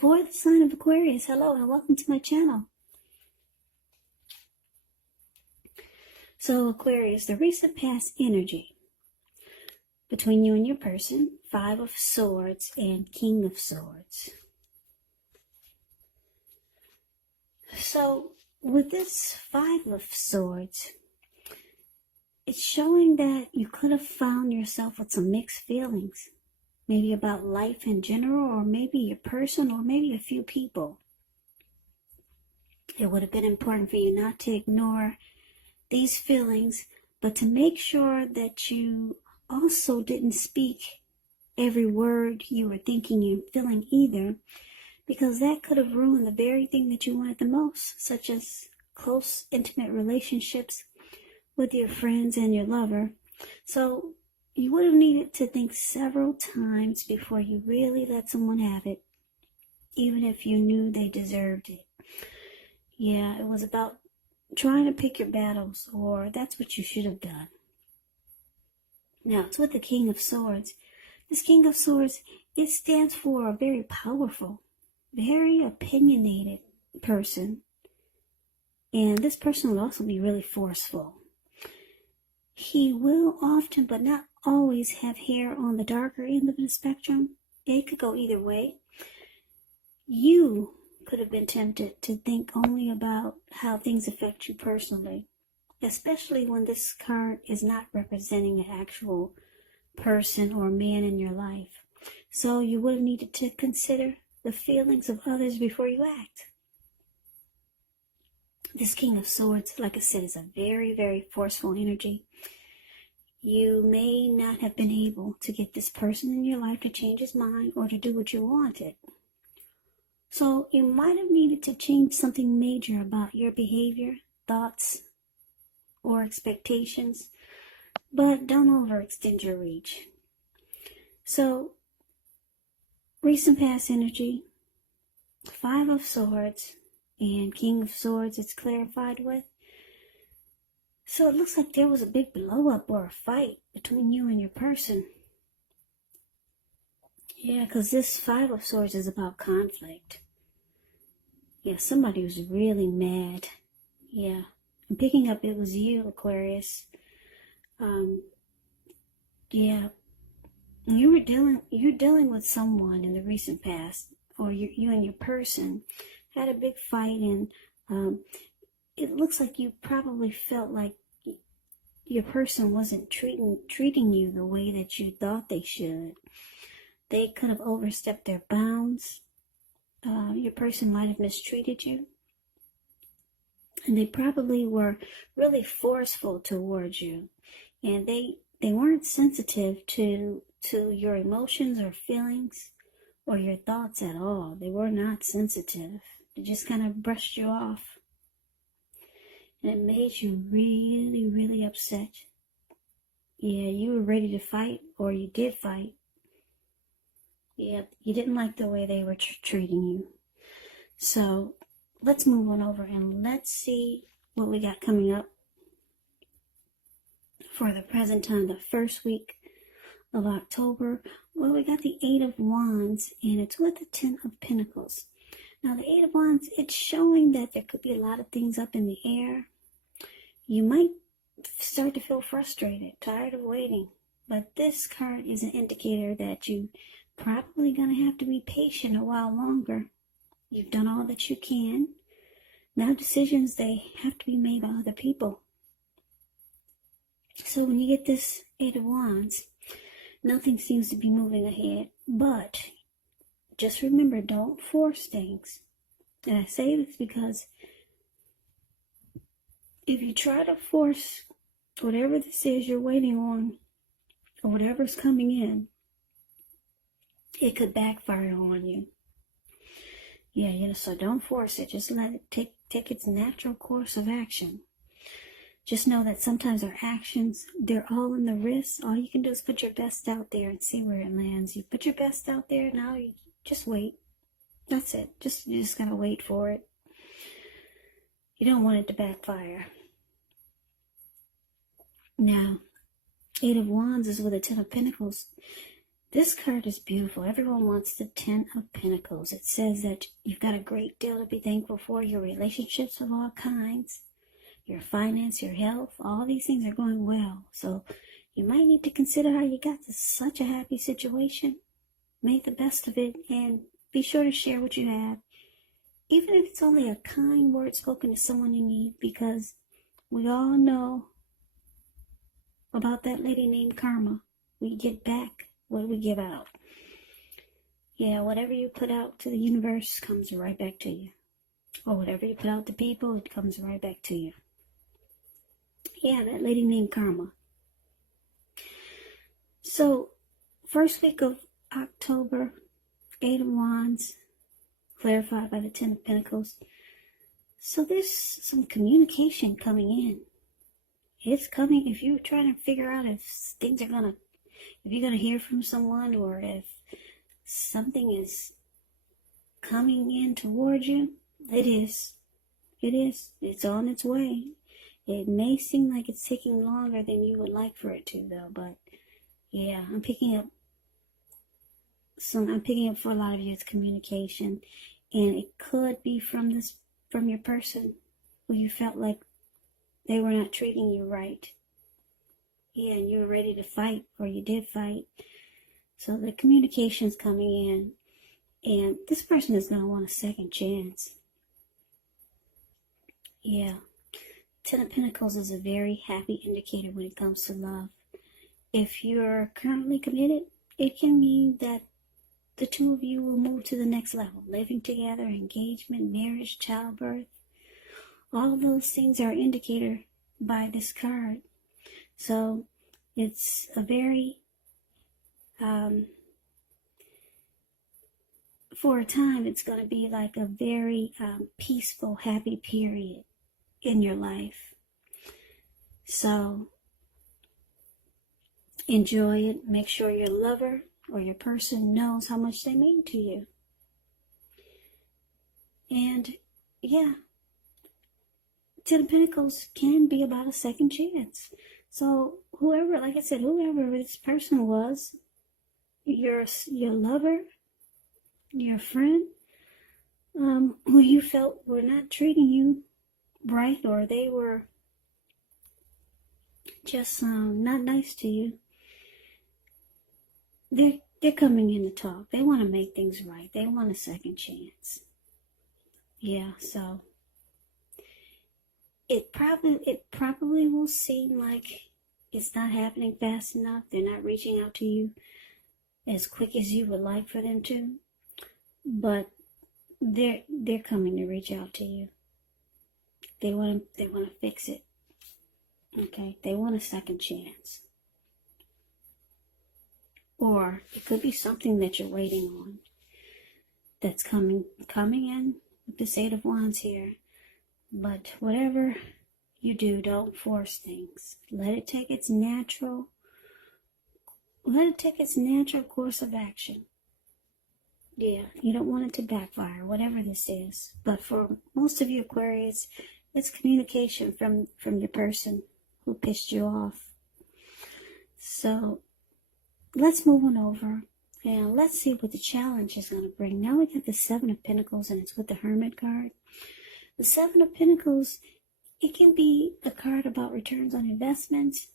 For the sign of Aquarius, hello and welcome to my channel. So Aquarius, the recent past energy between you and your person, Five of Swords and King of Swords. So with this Five of Swords, it's showing that you could have found yourself with some mixed feelings. Maybe about life in general, or maybe your person, or maybe a few people. It would have been important for you not to ignore these feelings, but to make sure that you also didn't speak every word you were thinking and feeling either, because that could have ruined the very thing that you wanted the most, such as close, intimate relationships with your friends and your lover. So you would have needed to think several times before you really let someone have it, even if you knew they deserved it. Yeah, it was about trying to pick your battles, or that's what you should have done. Now, it's with the King of Swords. This King of Swords, it stands for a very powerful, very opinionated person. And this person will also be really forceful. He will often, but not always, have hair on the darker end of the spectrum. It could go either way. You could have been tempted to think only about how things affect you personally, especially when this card is not representing an actual person or man in your life. So you would have needed to consider the feelings of others before you act. This King of Swords, like I said, is a very, very forceful energy. You may not have been able to get this person in your life to change his mind or to do what you wanted. So you might have needed to change something major about your behavior, thoughts, or expectations, but don't overextend your reach. So, recent past energy, Five of Swords, and King of Swords it's clarified with. So it looks like there was a big blow-up or a fight between you and your person. Yeah, because this Five of Swords is about conflict. Yeah, somebody was really mad. Yeah, I'm picking up it was you, Aquarius. Yeah, you're dealing with someone in the recent past, or you and your person had a big fight, and it looks like you probably felt like your person wasn't treating you the way that you thought they should. They could have overstepped their bounds. Your person might have mistreated you. And they probably were really forceful towards you. And they weren't sensitive to your emotions or feelings or your thoughts at all. They were not sensitive. They just kind of brushed you off. And it made you really, really upset. Yeah, you were ready to fight, or you did fight. Yeah, you didn't like the way they were treating you. So let's move on over and let's see what we got coming up for the present time, the first week of October. Well, we got the Eight of Wands, and it's with the Ten of Pentacles. Now, the Eight of Wands, it's showing that there could be a lot of things up in the air. You might start to feel frustrated, tired of waiting. But this card is an indicator that you probably going to have to be patient a while longer. You've done all that you can. Now decisions, they have to be made by other people. So when you get this Eight of Wands, nothing seems to be moving ahead. But just remember, don't force things. And I say this because if you try to force whatever this is you're waiting on, or whatever's coming in, it could backfire on you. Yeah, so don't force it. Just let it take its natural course of action. Just know that sometimes our actions, they're all in the wrist. All you can do is put your best out there and see where it lands. You put your best out there, now you just wait. That's it. You just gotta wait for it. You don't want it to backfire. Now, Eight of Wands is with a Ten of Pentacles. This card is beautiful. Everyone wants the Ten of Pentacles. It says that you've got a great deal to be thankful for. Your relationships of all kinds, your finance, your health, all these things are going well. So you might need to consider how you got to such a happy situation. Make the best of it and be sure to share what you have. Even if it's only a kind word spoken to someone in need, because we all know about that lady named Karma. We get back what we give out. Yeah, whatever you put out to the universe comes right back to you. Or whatever you put out to people, it comes right back to you. Yeah, that lady named Karma. So, first week of October, 8 of Wands, clarified by the Ten of Pentacles. So there's some communication coming in. It's coming. If you're trying to figure out if things are gonna, if you're gonna hear from someone, or if something is coming in toward you, it is. It is. It's on its way. It may seem like it's taking longer than you would like for it to, though. But yeah, I'm picking up for a lot of you. It's communication, and it could be from your person who you felt like they were not treating you right. Yeah, and you were ready to fight, or you did fight. So the communication's coming in, and this person is going to want a second chance. Yeah. Ten of Pentacles is a very happy indicator when it comes to love. If you're currently committed, it can mean that the two of you will move to the next level. Living together, engagement, marriage, childbirth. All those things are an indicator by this card. So it's a very, for a time, it's going to be like a very peaceful, happy period in your life. So enjoy it. Make sure your lover or your person knows how much they mean to you. And yeah, Ten of Pentacles can be about a second chance. So whoever, like I said, whoever this person was, your lover, your friend, who you felt were not treating you right, or they were just not nice to you, they're coming in to talk. They want to make things right. They want a second chance. Yeah, so it probably will seem like it's not happening fast enough. They're not reaching out to you as quick as you would like for them to, but they're coming to reach out to you. They want to fix it. Okay, they want a second chance. Or it could be something that you're waiting on that's coming in with this Eight of Wands here. But whatever you do, don't force things. Let it take its natural course of action. Yeah, you don't want it to backfire, whatever this is. But for most of you Aquarius, it's communication from your person who pissed you off. So let's move on over, and let's see what the challenge is going to bring. Now we got the Seven of Pentacles, and it's with the Hermit card. The Seven of Pentacles, it can be a card about returns on investments.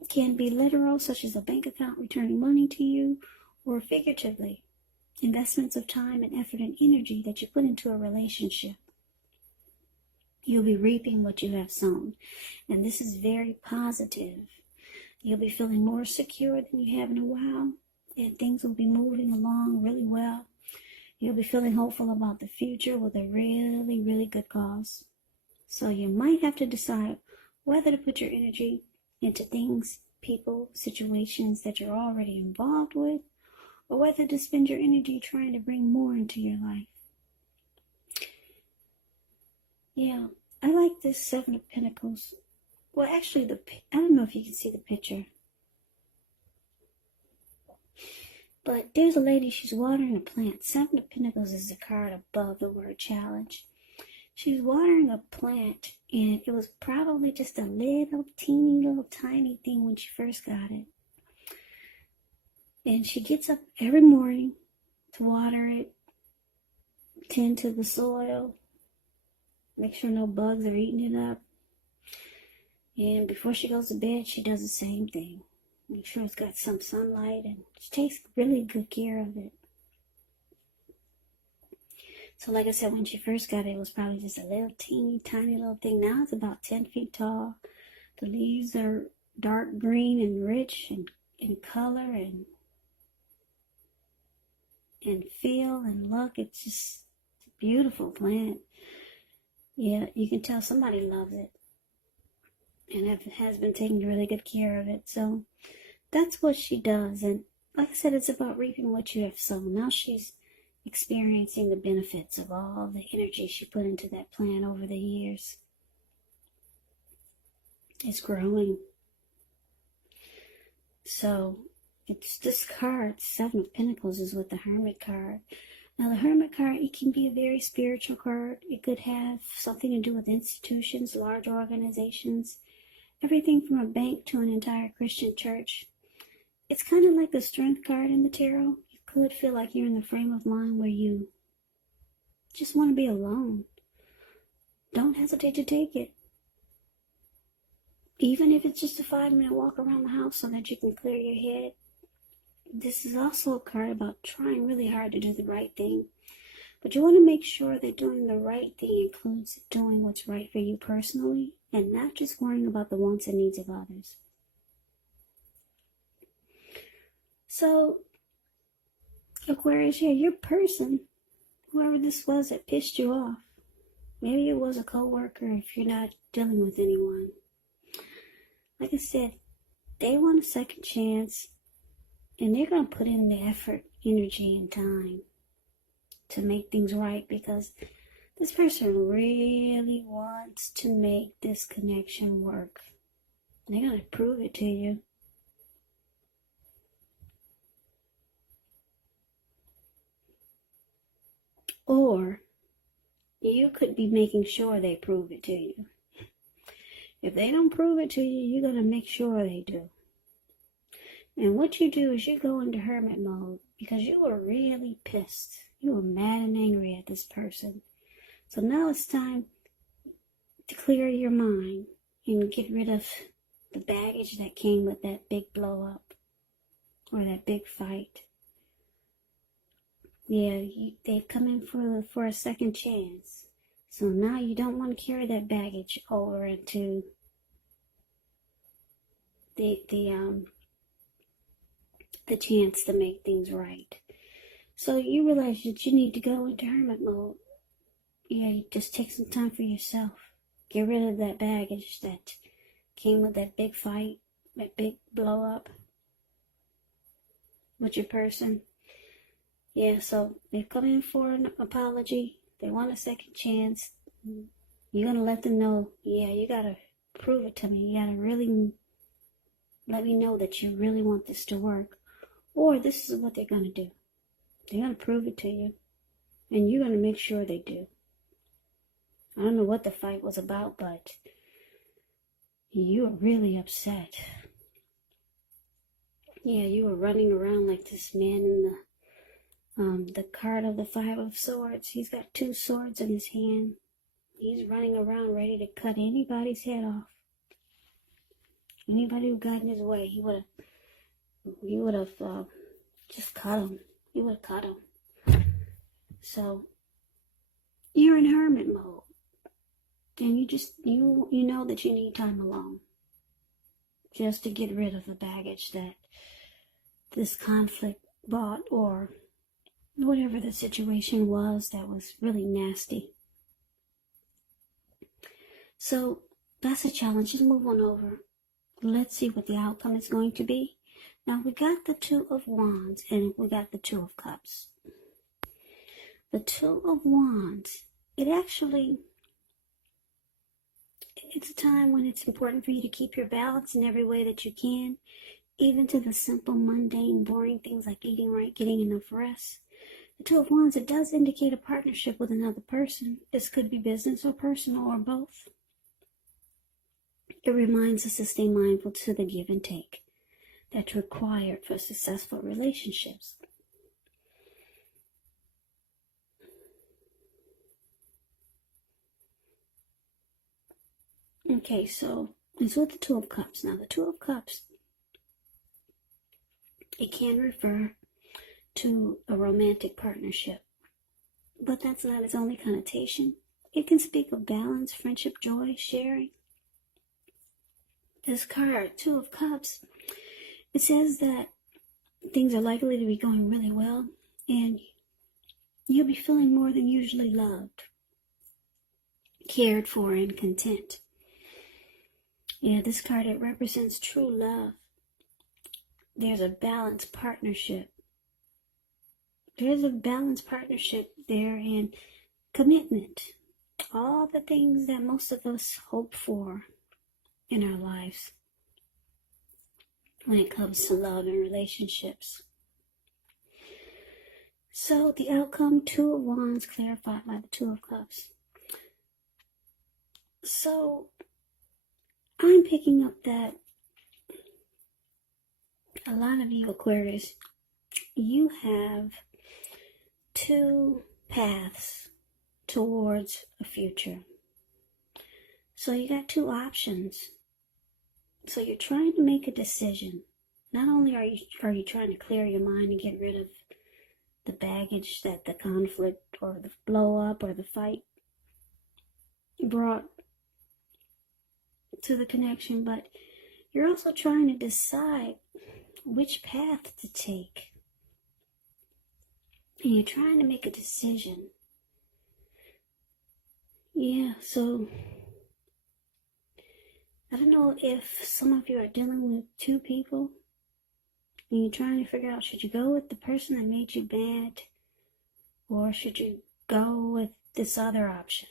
It can be literal, such as a bank account returning money to you, or figuratively, investments of time and effort and energy that you put into a relationship. You'll be reaping what you have sown, and this is very positive. You'll be feeling more secure than you have in a while, and things will be moving along really well. You'll be feeling hopeful about the future with a really, really good cause. So you might have to decide whether to put your energy into things, people, situations that you're already involved with, or whether to spend your energy trying to bring more into your life. Yeah, I like this Seven of Pentacles. Well, actually, I don't know if you can see the picture. But there's a lady, she's watering a plant. Seven of Pentacles is the card above the word challenge. She's watering a plant, and it was probably just a little teeny little tiny thing when she first got it. And she gets up every morning to water it, tend to the soil, make sure no bugs are eating it up. And before she goes to bed, she does the same thing. Make sure it's got some sunlight, and she takes really good care of it. So like I said, when she first got it, it was probably just a little teeny tiny little thing. Now it's about 10 feet tall. The leaves are dark green and rich and in color and feel and look. It's just a beautiful plant. Yeah, you can tell somebody loves it and has been taking really good care of it. So that's what she does. And like I said, it's about reaping what you have sown. Now she's experiencing the benefits of all the energy she put into that plant over the years. It's growing. So it's this card, Seven of Pentacles, is with the Hermit card. Now the Hermit card, it can be a very spiritual card. It could have something to do with institutions, large organizations, everything from a bank to an entire Christian church. It's kind of like the Strength card in the tarot. You could feel like you're in the frame of mind where you just want to be alone. Don't hesitate to take it. Even if it's just a 5-minute walk around the house so that you can clear your head. This is also a card about trying really hard to do the right thing. But you want to make sure that doing the right thing includes doing what's right for you personally and not just worrying about the wants and needs of others. So, Aquarius, yeah, your person, whoever this was that pissed you off, maybe it was a coworker if you're not dealing with anyone. Like I said, they want a second chance, and they're going to put in the effort, energy, and time to make things right, because this person really wants to make this connection work. They're going to prove it to you. Or you could be making sure they prove it to you. If they don't prove it to you, you're going to make sure they do. And what you do is you go into hermit mode because you were really pissed. You were mad and angry at this person. So now it's time to clear your mind and get rid of the baggage that came with that big blow up or that big fight. Yeah, they've come in for a second chance. So now you don't want to carry that baggage over into the chance to make things right. So you realize that you need to go into hermit mode. Yeah, you just take some time for yourself. Get rid of that baggage that came with that big fight, that big blow up with your person. Yeah, so they've come in for an apology. They want a second chance. You're going to let them know, yeah, you got to prove it to me. You got to really let me know that you really want this to work. Or this is what they're going to do. They're going to prove it to you. And you're going to make sure they do. I don't know what the fight was about, but you were really upset. Yeah, you were running around like this man in the card of the Five of Swords. He's got 2 swords in his hand. He's running around ready to cut anybody's head off. Anybody who got in his way, he would have just cut him. He would have cut him. So you're in hermit mode, and you know that you need time alone, just to get rid of the baggage that this conflict brought, or whatever the situation was that was really nasty. So that's a challenge. Just move on over. Let's see what the outcome is going to be. Now we got the 2 of Wands and we got the 2 of Cups. The 2 of Wands, it's a time when it's important for you to keep your balance in every way that you can, even to the simple, mundane, boring things like eating right, getting enough rest. The 2 of Wands, it does indicate a partnership with another person. This could be business or personal or both. It reminds us to stay mindful to the give and take. that's required for successful relationships. Okay, so it's with the Two of Cups. Now, the Two of Cups, it can refer to a romantic partnership, but that's not its only connotation. It can speak of balance, friendship, joy, sharing. This card, Two of Cups, it says that things are likely to be going really well, and you'll be feeling more than usually loved, cared for, and content. Yeah, this card, it represents true love. There's a balanced partnership. There's a balanced partnership there, and commitment. All the things that most of us hope for in our lives when it comes to love and relationships. So the outcome, Two of Wands, clarified by the Two of Cups. So I'm picking up that a lot of you Aquarius, you have two paths towards a future. So you got two options. So you're trying to make a decision. Not only are you trying to clear your mind and get rid of the baggage that the conflict or the blow up or the fight brought to the connection, but you're also trying to decide which path to take. And you're trying to make a decision. Yeah, so I don't know if some of you are dealing with two people and you're trying to figure out, should you go with the person that made you mad, or should you go with this other option?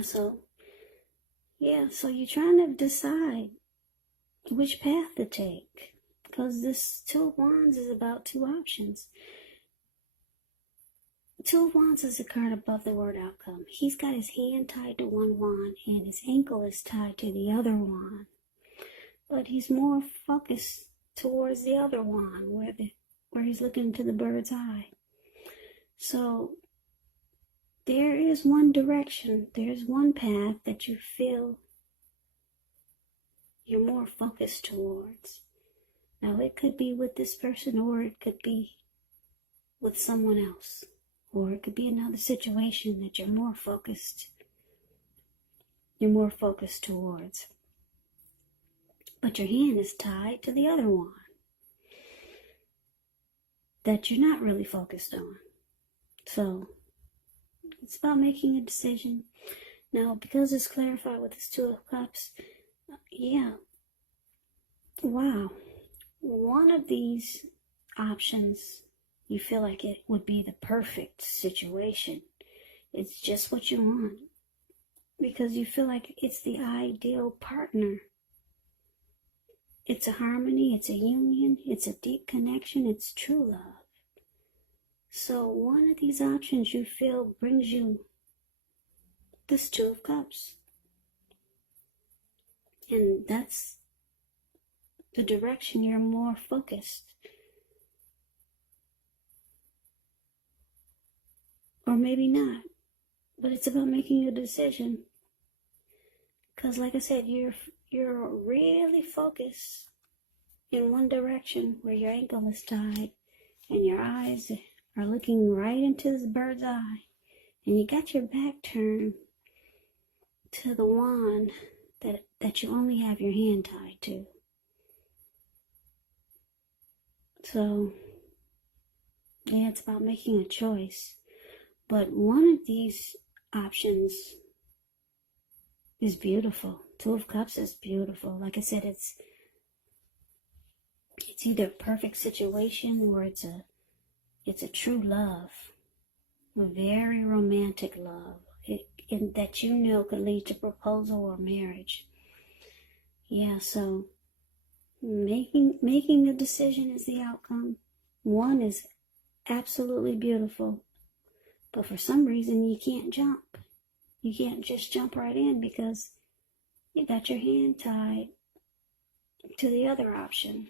So you're trying to decide which path to take, because this Two of Wands is about two options. Two of Wands is a card above the word outcome. He's got his hand tied to one wand and his ankle is tied to the other wand, but he's more focused towards the other wand where he's looking into the bird's eye. So there is one direction, there's one path that you feel you're more focused towards. Now, it could be with this person, or it could be with someone else, or it could be another situation that you're more focused towards. But your hand is tied to the other one that you're not really focused on. So it's about making a decision. Now, because it's clarified with this Two of Cups, wow. One of these options, you feel like it would be the perfect situation. It's just what you want, because you feel like it's the ideal partner. It's a harmony, it's a union, it's a deep connection, it's true love. So one of these options you feel brings you this Two of Cups. And that's the direction you're more focused. Or maybe not. But it's about making a decision. Because like I said, you're really focused in one direction where your ankle is tied and your eyes are looking right into this bird's eye. And you got your back turned to the wand that you only have your hand tied to. So, it's about making a choice. But one of these options is beautiful. Two of Cups is beautiful. Like I said, it's either a perfect situation or it's a true love. A very romantic love. And that could lead to proposal or marriage. So making a decision is the outcome. One is absolutely beautiful, but for some reason you can't jump. You can't just jump right in because you got your hand tied to the other option.